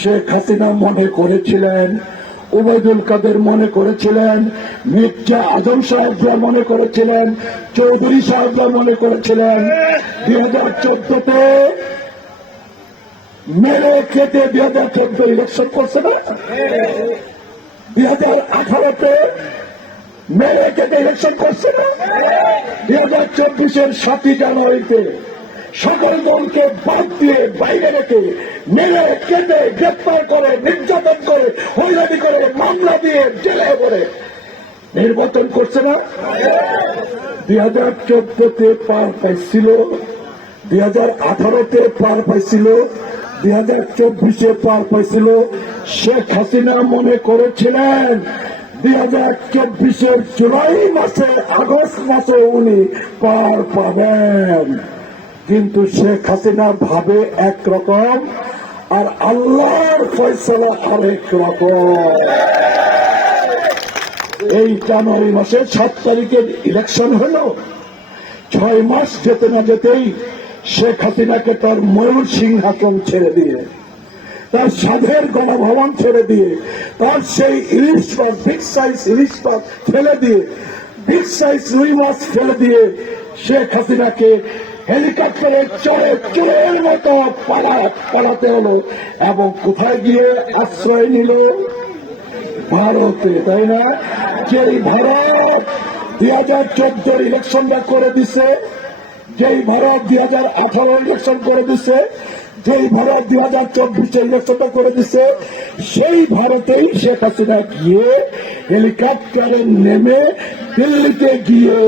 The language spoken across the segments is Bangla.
শেখ হাসিনা মনে করেছিলেন, ওবায়দুল কাদের মনে করেছিলেন, মির্জা আজম সাহেবরা মনে করেছিলেন, চৌধুরী সাহেবরা মনে করেছিলেন 2014-তে মেরে খেতে 2014 ইলেকশন করছে না, 2018-তে মেরে খেতে ইলেকশন করছে না, 2024-এর 7ই জানুয়ারিতে সকল দলকে বাদ দিয়ে বাইরে রেখে মেরে কেটে গ্রেপ্তার করে নির্যাতন করে হয়রানি করে মামলা দিয়ে জেলে করে নির্বাচন করছে না। 2014-তে পার পাইছিল, 2018-তে পার পাইছিল, 2024-এ পার পাইছিল। শেখ হাসিনা মনে করেছিলেন 2024-এর জুলাই মাসে আগস্ট মাসে উনি পার পাবেন, কিন্তু শেখ হাসিনা ভাবে একরকম আর আল্লাহর ফয়সালা আরেক রকম। এই জানুয়ারি মাসের 7 তারিখের ইলেকশন হলো, 6 মাস যেতে না যেতেই শেখ হাসিনাকে তার ময়ূর সিংহাসন ছেড়ে দিয়ে, তার সাধের গণভবন ছেড়ে দিয়ে, তার সেই ইলিশ মাছ বিগ সাইজ ইলিশ মাছ ফেলে দিয়ে, বিগ সাইজ রুই মাছ ফেলে দিয়ে শেখ হাসিনাকে হেলিকপ্টারে চড়ে চোরের মতো পালাতে হলো এবং কোথায় গিয়ে আশ্রয় নিল? ভারতে, তাই না? যেই ভারত 2014 ইলেকশনটা করে দিছে, যেই ভারত 2018 ইলেকশন করে দিছে, যেই ভারত 2024 ইলেকশনটা করে দিছে, সেই ভারতেই শেখ হাসিনা গিয়ে হেলিকপ্টারে নেমে দিল্লিতে গিয়ে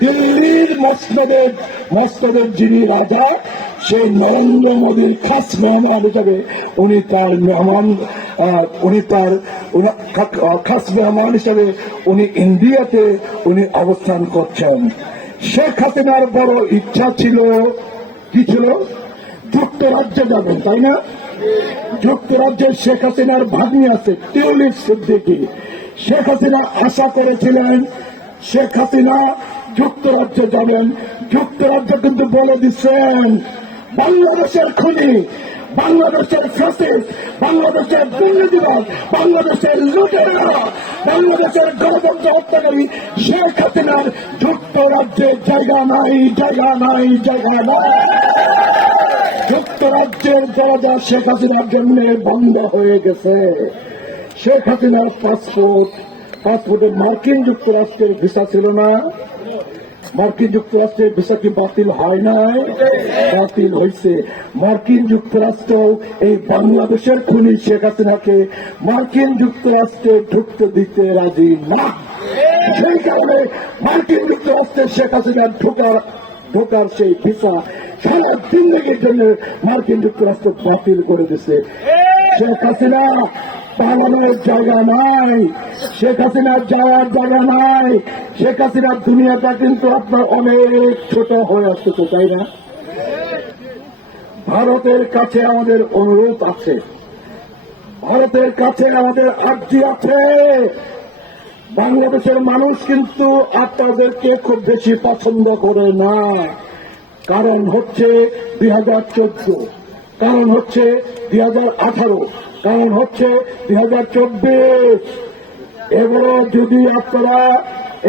দিল্লির মসনদের যিনি রাজা, সেই নরেন্দ্র মোদীর খাস মেহমান হিসাবে উনি তার খাস মেহমান হিসাবে উনি ইন্ডিয়াতে উনি অবস্থান করছেন। শেখ হাসিনার বড় ইচ্ছা ছিল, কি ছিল? যুক্তরাজ্যে যাবেন, তাই না? যুক্তরাজ্যের শেখ হাসিনার ভাগ্নি আছে টিউলিপ সিদ্দিকী। শেখ হাসিনা আশা করেছিলেন শেখ হাসিনা যুক্তরাজ্যে যাবেন। যুক্তরাজ্য কিন্তু বলে দিচ্ছেন বাংলাদেশের খুনি, বাংলাদেশের ফ্যাসিস্ট, বাংলাদেশের দুর্নীতিবাদ, বাংলাদেশের লুটেরা, বাংলাদেশের গণতন্ত্র হত্যাকারী শেখ হাসিনার যুক্তরাজ্যে জায়গা নাই, জায়গা নাই, জায়গা নাই। যুক্তরাজ্যের দরজা শেখ হাসিনার জন্য বন্ধ হয়ে গেছে। শেখ হাসিনার পাসপোর্টে মার্কিন যুক্তরাষ্ট্রের ভিসা ছিল না। মার্কিন যুক্তরাষ্ট্রের ভিসা কি বাতিল হয় নাই? বাতিল হয়েছে। মার্কিন যুক্তরাষ্ট্র এই বাংলাদেশের খুনি শেখ হাসিনাকে মার্কিন যুক্তরাষ্ট্রে ঢুকতে দিতে রাজি না। সেই কারণে মার্কিন যুক্তরাষ্ট্রে শেখ হাসিনার ঢোকার সেই ভিসা সারা জিন্দগির জন্য মার্কিন যুক্তরাষ্ট্র বাতিল করে দিচ্ছে। শেখ হাসিনা পালানোর জায়গা নাই, শেখ হাসিনার যাওয়ার জায়গা নাই। শেখ হাসিনার দুনিয়াটা কিন্তু আপনার অনেক ছোট হয়ে আসছে, তাই না? ভারতের কাছে আমাদের অনুরোধ আছে, ভারতের কাছে আমাদের আর্জি আছে। বাংলাদেশের মানুষ কিন্তু আপনাদেরকে খুব বেশি পছন্দ করে না। কারণ হচ্ছে 2014, কারণ হচ্ছে 2018, কারণ হচ্ছে 2024। এবারে যদি আপনারা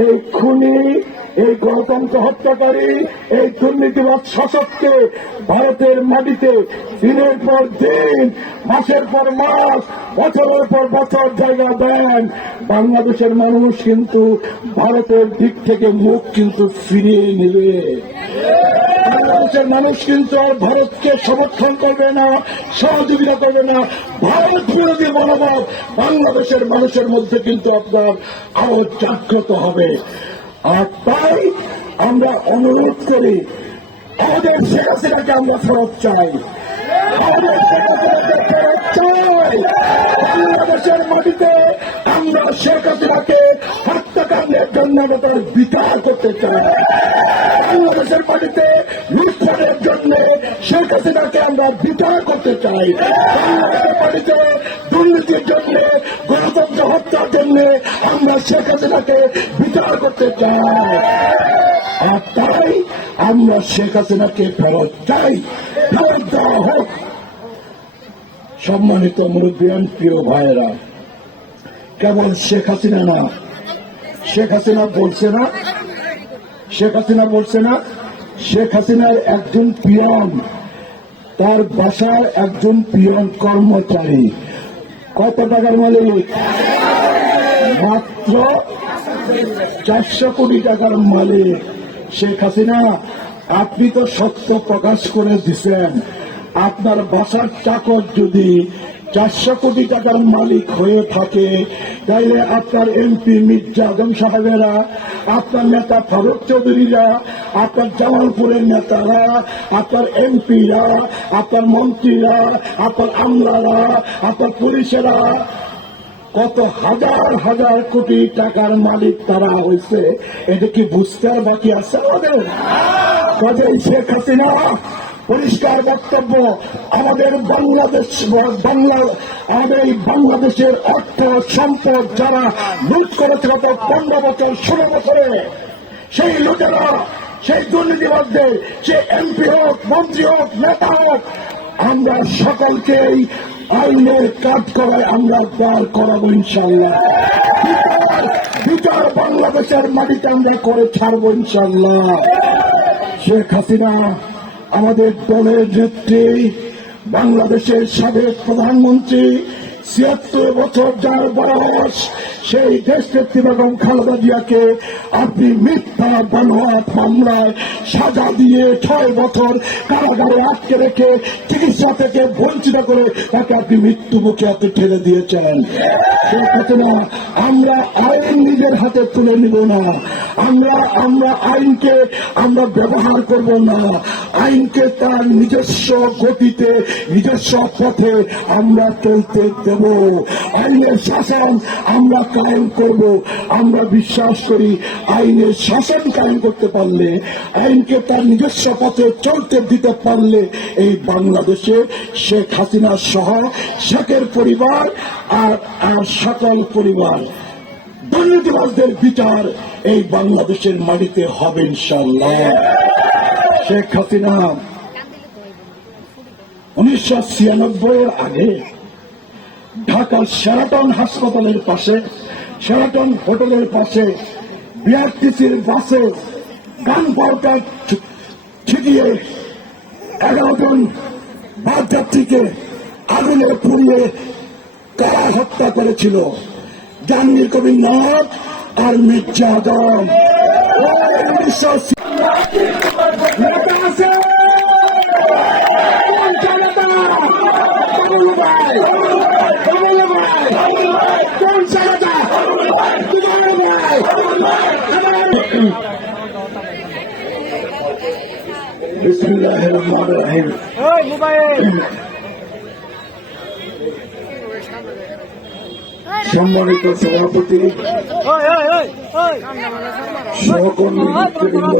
এই খুনি, এই গণতন্ত্র হত্যাকারী, এই দুর্নীতিবাদ শাসককে ভারতের মাটিতে দিনের পর দিন, মাসের পর মাস, বছরের পর বছর জায়গা দেন, বাংলাদেশের মানুষ কিন্তু ভারতের দিক থেকে মুখ কিন্তু ফিরিয়ে নেবে। বাংলাদেশের মানুষ কিন্তু আর ভারতকে সমর্থন করবে না, সহযোগিতা করবে না। ভারত বিরোধী মনোভাব বাংলাদেশের মানুষের মধ্যে কিন্তু আপনার আরো জাগ্রত হবে। আর তাই আমরা অনুরোধ করি, আমাদের শেখ হাসিনাকে আমরা ফেরত চাই, আমাদের শেখ হাসিনাকে ফেরত চাই। বাংলাদেশের মাটিতে আমরা শেখ হাসিনাকে হত্যাকাণ্ডের জন্য তার বিচার করতে চাই। বাংলাদেশের মাটিতে লুটপাটের জন্য শেখ হাসিনাকে আমরা বিচার করতে চাই। বাংলাদেশের মাটিতে দুর্নীতির জন্য, গণতন্ত্র হত্যার জন্য আমরা শেখ হাসিনাকে বিচার করতে চাই। আর তাই আমরা শেখ হাসিনাকে ফেরত চাই, ফেরত দেওয়া হোক। সম্মানিত মুরব্বিয়ান, প্রিয় ভাইয়েরা, কেবল শেখ হাসিনা না, শেখ হাসিনা বলছে না, শেখ হাসিনা বলছে না, শেখ হাসিনার একজন পিয়ন, তার বাসার একজন পিয়ন কর্মচারী কত টাকার মালিক? মাত্র 400 কোটি টাকার মালিক। শেখ হাসিনা, আপনি তো সত্য প্রকাশ করে দিচ্ছেন, আপনার বাসার চাকর যদি 400 কোটি টাকার মালিক হয়ে থাকে, তাইলে আপনার এমপি মির্জা আজম সাহেবেরা, আপনার নেতা ফারুক চৌধুরীরা, আপনার জামালপুরের নেতারা, আপনার এমপিরা, আপনার মন্ত্রীরা, আপনার আমলারা, আপনার পুলিশেরা কত হাজার হাজার কোটি টাকার মালিক তারা হয়েছে। এটা কি বুঝতে আর বাকি আছে আমাদের? কাজেই শেখ হাসিনা, পরিষ্কার বক্তব্য, আমাদের আমাদের এই বাংলাদেশের অর্থ সম্পদ যারা লুট করেছে গত 15 বছর 16 বছরে, সেই লুটেরা, সেই দুর্নীতিবাদদের, সে এমপি হোক, মন্ত্রী হোক, নেতা হোক, আমরা সকলকেই আইনের কাজ করায় আমরা দাঁড় করাবো ইনশাল্লাহ। বিচার বাংলাদেশের মাটিতে আমরা করে ছাড়বো ইনশাল্লাহ। শেখ হাসিনা আমাদের দলের নেত্রী, বাংলাদেশের সাবেক প্রধানমন্ত্রী, ৭৬ বছর যার বয়স, সেই দেশনেত্রী বেগম খালেদা জিয়াকে আপনি মিথ্যা বানোয়াট মামলায় সাজা দিয়ে 6 বছর কারাগারে আটকে রেখে চিকিৎসা থেকে বঞ্চিত করে তাকে আপনি মৃত্যু মুখে আপনি ঠেলে দিয়েছেন। শেখ হাসিনা, আমরা আইন নিজের হাতে তুলে নিব না, আমরা আইনকে আমরা ব্যবহার করব না, আইনকে তার নিজস্ব গতিতে, নিজস্ব পথে আমরা চলতে দেব। আইনের শাসন আমরা কায়েম করব। আমরা বিশ্বাস করি আইনের শাসন কায়েম করতে পারলে, আইনকে তার নিজস্ব পথে চলতে দিতে পারলে এই বাংলাদেশে শেখ হাসিনা সহ শেখের পরিবার আর সকল পরিবার দুর্নীতিবাজদের বিচার এই বাংলাদেশের মাটিতে হবে ইনশাআল্লাহ। শেখ হাসিনা 1996 এর আগে ঢাকার শেরাটন হাসপাতালের পাশে, শেরাটন হোটেলের পাশে বিআরটিসির বাসে গান পাউডার ছিটিয়ে 11 জন বাসযাত্রীকে আগুনে পুড়িয়ে কারা হত্যা করেছিল? জাহাঙ্গীর কবির নাথ আর মির্জা আজম। বিসমিল্লাহির রহমানির রহিম। সম্মানিত সভাপতি, সহকর্মী নেতৃবৃন্দ,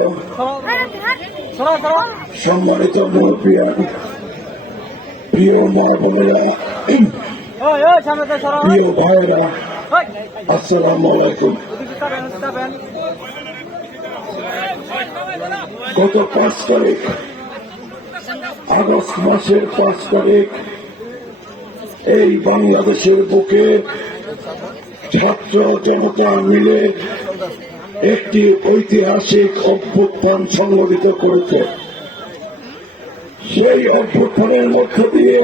সম্মানিত মুরব্বিয়ান, প্রিয় মা বোনেরা, প্রিয় ভাইয়েরা, আসসালামু আলাইকুম। গত 5 তারিখ, আগস্ট মাসের 5 তারিখ এই বাংলাদেশের বুকে ছাত্র জনতা মিলে একটি ঐতিহাসিক অভ্যুত্থান সংগঠিত করেছে। সেই অভ্যুত্থানের মধ্য দিয়ে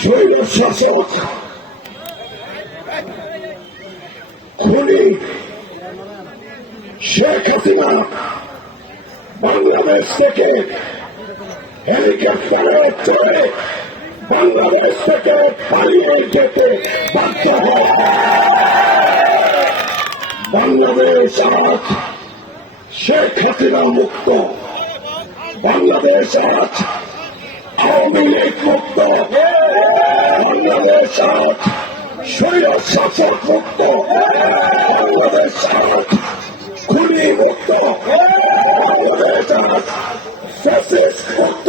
স্বৈর শাসক খুনি শেখ হাসিনা বাংলাদেশ থেকে হেলিকপ্টারে চড়ে বাংলাদেশ থেকে পালিয়ে যেতে বাধ্য হয়। বাংলাদেশ আজ শেখ হাসিনা মুক্ত, বাংলাদেশ আজ আওয়ামী লীগ মুক্ত, বাংলাদেশ আজ স্বৈর শাসক মুক্ত, বাংলাদেশ আজ খুনি মুক্ত, বাংলাদেশ আজ ফ্যাসিস্ট মুক্ত।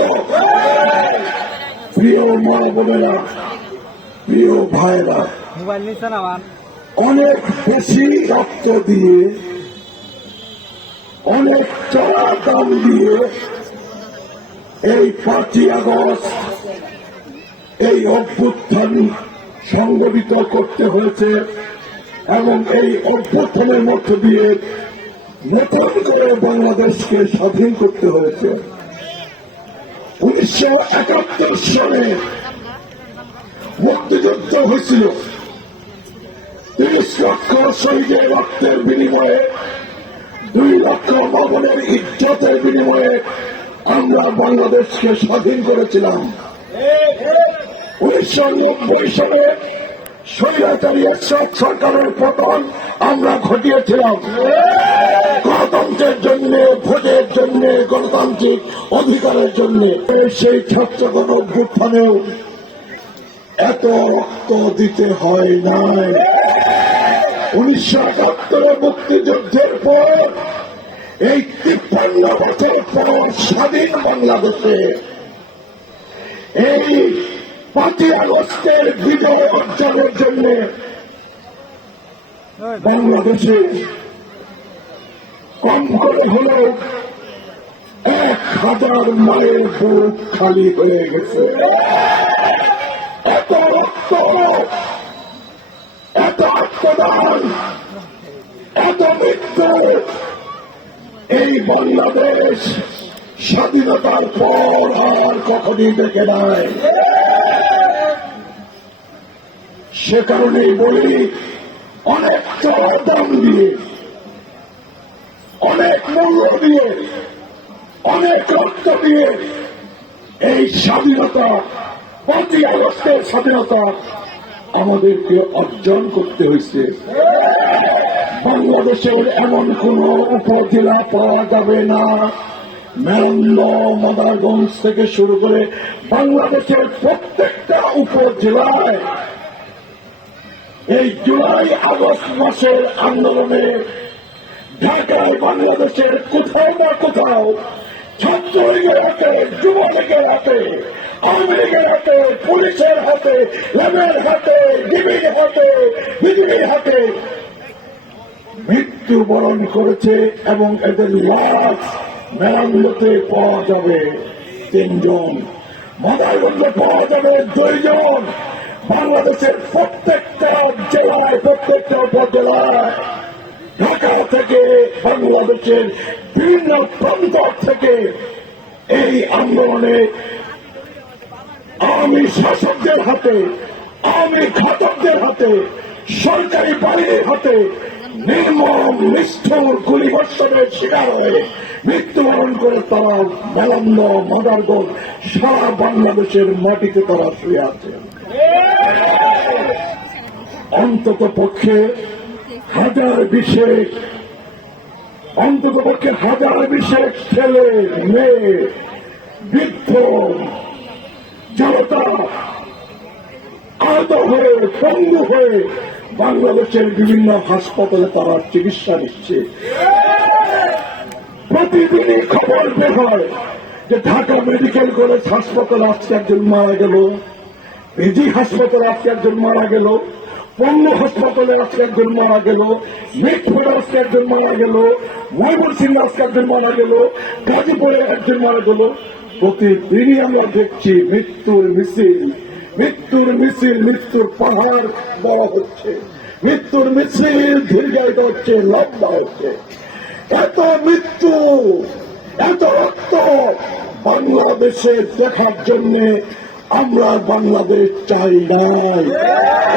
প্রিয় মা বোনেরা, প্রিয় ভাইরা, অনেক বেশি রক্ত দিয়ে, অনেক চড়া দাম দিয়ে এই 5ই আগস্ট এই অভ্যুত্থান সংগঠিত করতে হয়েছে এবং এই অভ্যুত্থানের মধ্য দিয়ে নতুন করে বাংলাদেশকে স্বাধীন করতে হয়েছে। 1971 সালে মুক্তিযুদ্ধ হয়েছিল। 30 লক্ষ শহীদের রক্তের বিনিময়ে, 2 লক্ষ ভবনের ইজ্জতের বিনিময়ে আমরা বাংলাদেশকে স্বাধীন করেছিলাম। 1990 সালে স্বৈরাচারী এরশাদ সরকারের পতন আমরা ঘটিয়েছিলাম। গণতন্ত্রের জন্য, ভোটের জন্য, গণতান্ত্রিক অধিকারের জন্য সেই ছাত্র গণ অভ্যুত্থানেও এত রক্ত দিতে হয় নাই। 1971 মুক্তিযুদ্ধের পর এই 53 বছর পর স্বাধীন বাংলাদেশে এই 5ই আগস্টের বিজয় অর্জনের জন্য বাংলাদেশে কম করে হলেও 1000 মায়ের বুক খালি হয়ে গেছে। এত রক্ত, এত আত্মদান, এত মৃত্যু এই বাংলাদেশ স্বাধীনতার পর আর কখনই দেখে নাই। সে কারণেই বলি, অনেক দাম দিয়ে, অনেক মূল্য দিয়ে, অনেক রক্ত দিয়ে এই স্বাধীনতা, 5ই আগস্টের স্বাধীনতা আমাদেরকে অর্জন করতে হয়েছে। বাংলাদেশের এমন কোন উপজেলা পাওয়া যাবে না, মেরন্দ, মাদারগঞ্জ থেকে শুরু করে বাংলাদেশের প্রত্যেকটা উপজেলায় এই জুলাই আগস্ট মাসের আন্দোলনে ঢাকায় বাংলাদেশের কোথাও না কোথাও ছাত্রলীগের হাতে, যুবলীগের হাতে, আওয়ামী লীগের হাতে, পুলিশের হাতে, ল্যাবের হাতে, ডিবির হাতে, বিজিবির হাতে মৃত্যুবরণ করেছে এবং এদের লাশ মেরান্দতে পাওয়া যাবে 3 জন, মাদারগঞ্জে পাওয়া যাবে 2 জন। বাংলাদেশের প্রত্যেকটা জেলায়, প্রত্যেকটা উপজেলায়, ঢাকা থেকে বাংলাদেশের বিভিন্ন প্রান্ত থেকে এই আন্দোলনে আওয়ামী শাসকদের হাতে, আওয়ামী ঘাতকদের হাতে, সরকারি বাহিনীর হাতে নির্মম নিষ্ঠুর গুলিবর্ষণের শিকার হয়ে মৃত্যুবরণ করে তারা মেরন্দ, মাদারগঞ্জ, সারা বাংলাদেশের মাটিতে তারা শুয়ে আছে। অন্তত পক্ষে 1020, অন্তত পক্ষে 1020 ছেলে, মেয়ে, বৃদ্ধ জনতা আহত হয়ে, পঙ্গু হয়ে বাংলাদেশের বিভিন্ন হাসপাতালে তারা চিকিৎসা নিচ্ছে। প্রতিদিনই খবর বের হয় যে ঢাকা মেডিকেল কলেজ হাসপাতালে আজকে একজন মারা গেল, পিজি হাসপাতালে আজকে একজন মারা গেল, পঙ্গু হাসপাতালে আজকে একজন মারা গেল, মিটফোর্ডে আজকে একজন মারা গেল, ময়মনসিংহে আজকে একজন মারা গেল, গাজীপুরে একজন মারা গেল। প্রতিদিনই আমরা দেখছি মৃত্যুর মিছিল, মৃত্যুর মিছিল, মৃত্যুর পাহাড় বড় হচ্ছে, মৃত্যুর মিছিল দীর্ঘায়িত হচ্ছে, লম্বা হচ্ছে। এত মৃত্যু, এত রক্ত বাংলাদেশে দেখার জন্য আমরা বাংলাদেশ চাই নাই।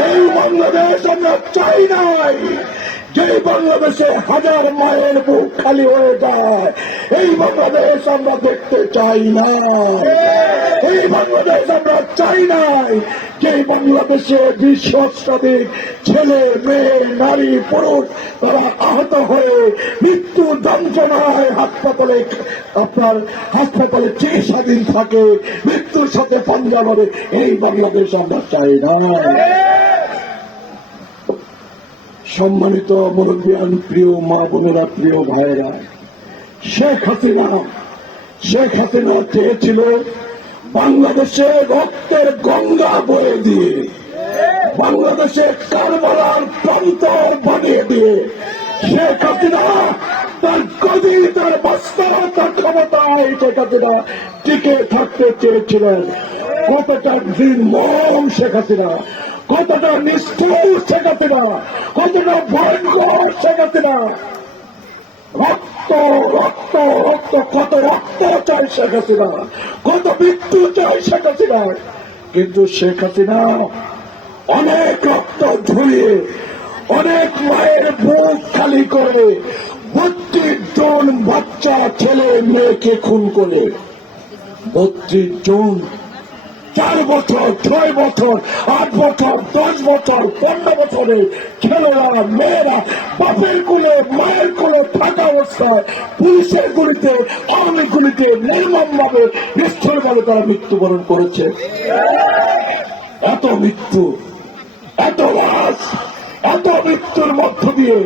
এই বাংলাদেশ আমরা চাই নাই। যে বাংলাদেশে 1000 মায়ের বুক খালি হয়ে যায়, এই বাংলাদেশ আমরা দেখতে চাই না। এই বাংলাদেশ আমরা চাই নাই। যে বাংলাদেশে 20 সহস্রাধিক ছেলে, মেয়ে, নারী, পুরুষ তারা আহত হয়ে মৃত্যু যন্ত্রণায় হাসপাতালে চিকিৎসাধীন থাকে, মৃত্যুর সাথে পাঞ্জা লড়ে, এই বাংলাদেশ আমরা চাই না। সম্মানিত মুরব্বিয়ান, প্রিয় মা বোনেরা, প্রিয় ভাইয়েরা, শেখ হাসিনা চেয়েছিল বাংলাদেশে রক্তের গঙ্গা বয়ে দিয়ে, বাংলাদেশে কারবালার প্রান্ত বানিয়ে দিয়ে শেখ হাসিনা তার গদি, তার বাস্তবতার ক্ষমতায় শেখ হাসিনা টিকে থাকতে চেয়েছিলেন। কতটা নির্মম শেখ হাসিনা, কতটা নিষ্ঠুর শেখ হাসিনা, কতটা ভয়ঙ্কর শেখ হাসিনা। রক্ত রক্ত রক্ত, কত রক্ত চাই শেখ হাসিনা, কত মৃত্যু চাই শেখ হাসিনা। কিন্তু শেখ হাসিনা অনেক রক্ত ঝরিয়ে, অনেক মায়ের বুক খালি করে 32 জন বাচ্চা ছেলে মেয়েকে খুন করে, 32 জন, 4 বছর, 6 বছর, 8 বছর, 10 বছর, 15 বছরের ছেলেরা মেয়েরা বাপের কোলে মায়ের কোলে থাকা অবস্থায় পুলিশের গুলিতে, আর্মির গুলিতে নির্মম ভাবে নিষ্ঠুর ভাবে তারা মৃত্যুবরণ করেছে। এত মৃত্যু, এত লাশ, এত মৃত্যুর মধ্য দিয়ে